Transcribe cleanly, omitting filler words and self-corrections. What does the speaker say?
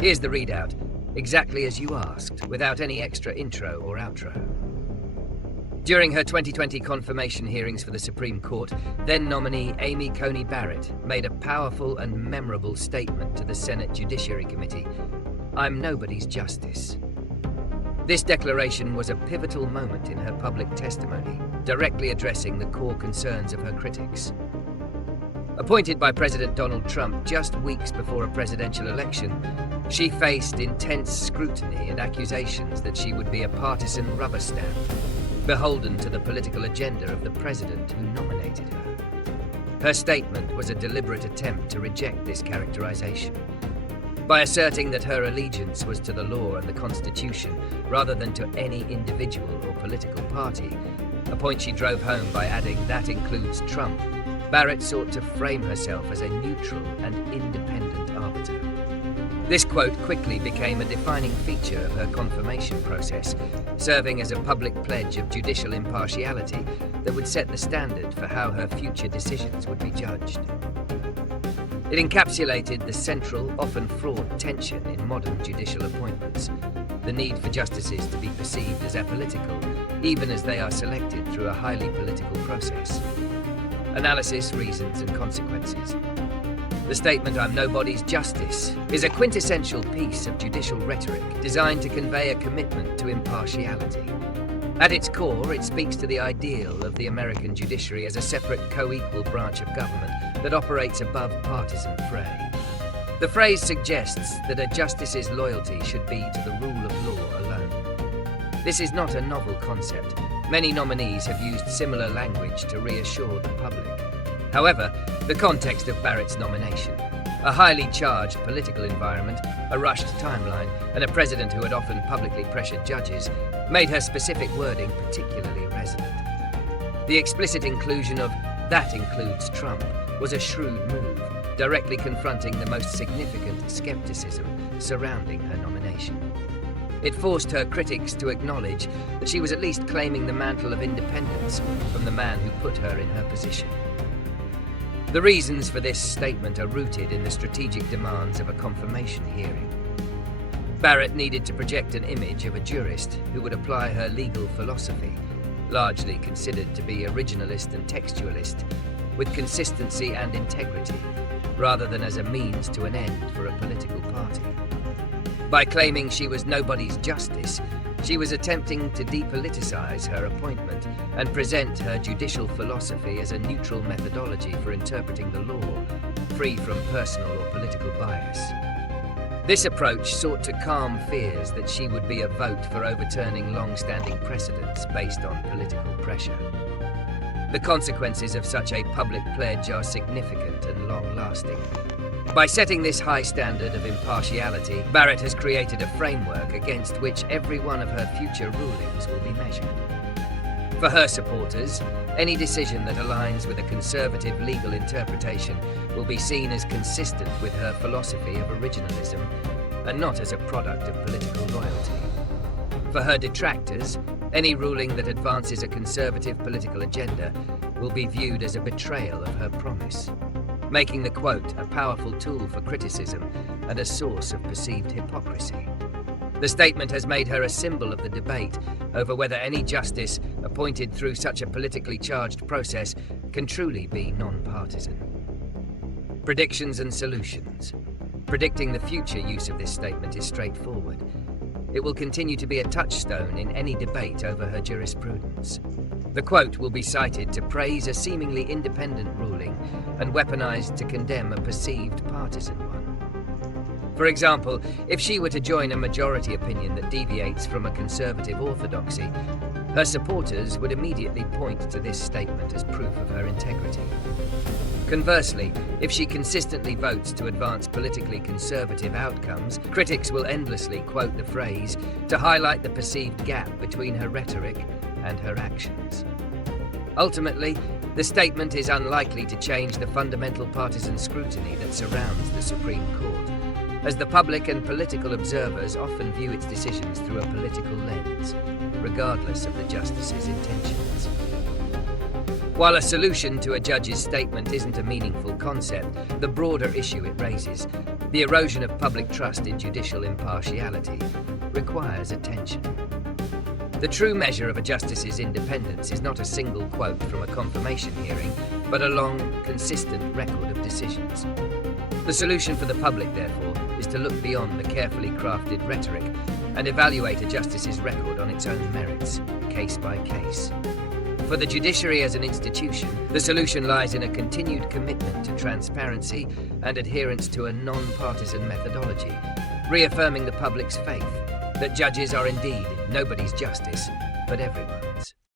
Here's the readout, exactly as you asked, without any extra intro or outro. During her 2020 confirmation hearings for the Supreme Court, then-nominee Amy Coney Barrett made a powerful and memorable statement to the Senate Judiciary Committee: "I'm nobody's justice." This declaration was a pivotal moment in her public testimony, directly addressing the core concerns of her critics. Appointed by President Donald Trump just weeks before a presidential election, she faced intense scrutiny and accusations that she would be a partisan rubber stamp, beholden to the political agenda of the president who nominated her. Her statement was a deliberate attempt to reject this characterization. By asserting that her allegiance was to the law and the Constitution rather than to any individual or political party, a point she drove home by adding that includes Trump, Barrett sought to frame herself as a neutral and independent arbiter. This quote quickly became a defining feature of her confirmation process, serving as a public pledge of judicial impartiality that would set the standard for how her future decisions would be judged. It encapsulated the central, often fraught tension in modern judicial appointments: the need for justices to be perceived as apolitical, even as they are selected through a highly political process. Analysis, reasons, and consequences. The statement, "I'm nobody's justice," is a quintessential piece of judicial rhetoric designed to convey a commitment to impartiality. At its core, it speaks to the ideal of the American judiciary as a separate, co-equal branch of government that operates above partisan fray. The phrase suggests that a justice's loyalty should be to the rule of law alone. This is not a novel concept. Many nominees have used similar language to reassure the public. However, the context of Barrett's nomination, a highly charged political environment, a rushed timeline, and a president who had often publicly pressured judges, made her specific wording particularly resonant. The explicit inclusion of "that includes Trump" was a shrewd move, directly confronting the most significant skepticism surrounding her nomination. It forced her critics to acknowledge that she was at least claiming the mantle of independence from the man who put her in her position. The reasons for this statement are rooted in the strategic demands of a confirmation hearing. Barrett needed to project an image of a jurist who would apply her legal philosophy, largely considered to be originalist and textualist, with consistency and integrity, rather than as a means to an end for a political party. By claiming she was nobody's justice, she was attempting to depoliticize her appointment and present her judicial philosophy as a neutral methodology for interpreting the law, free from personal or political bias. This approach sought to calm fears that she would be a vote for overturning long-standing precedents based on political pressure. The consequences of such a public pledge are significant and long-lasting. By setting this high standard of impartiality, Barrett has created a framework against which every one of her future rulings will be measured. For her supporters, any decision that aligns with a conservative legal interpretation will be seen as consistent with her philosophy of originalism and not as a product of political loyalty. For her detractors, any ruling that advances a conservative political agenda will be viewed as a betrayal of her promise, making the quote a powerful tool for criticism and a source of perceived hypocrisy. The statement has made her a symbol of the debate over whether any justice appointed through such a politically charged process can truly be non-partisan. Predictions and solutions. Predicting the future use of this statement is straightforward. It will continue to be a touchstone in any debate over her jurisprudence. The quote will be cited to praise a seemingly independent ruling and weaponized to condemn a perceived partisan one. For example, if she were to join a majority opinion that deviates from a conservative orthodoxy, her supporters would immediately point to this statement as proof of her integrity. Conversely, if she consistently votes to advance politically conservative outcomes, critics will endlessly quote the phrase to highlight the perceived gap between her rhetoric and her actions. Ultimately, the statement is unlikely to change the fundamental partisan scrutiny that surrounds the Supreme Court, as the public and political observers often view its decisions through a political lens, regardless of the justice's intentions. While a solution to a judge's statement isn't a meaningful concept, the broader issue it raises, The erosion of public trust in judicial impartiality requires attention. The true measure of a justice's independence is not a single quote from a confirmation hearing, but a long, consistent record of decisions. The solution for the public, therefore, is to look beyond the carefully crafted rhetoric and evaluate a justice's record on its own merits, case by case. For the judiciary as an institution, the solution lies in a continued commitment to transparency and adherence to a non-partisan methodology, reaffirming the public's faith that judges are indeed nobody's justice, but everyone's.